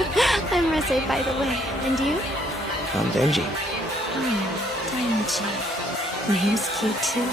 I'm Reze, by the way. And you? I'm Benji. Benji. Name's cute too.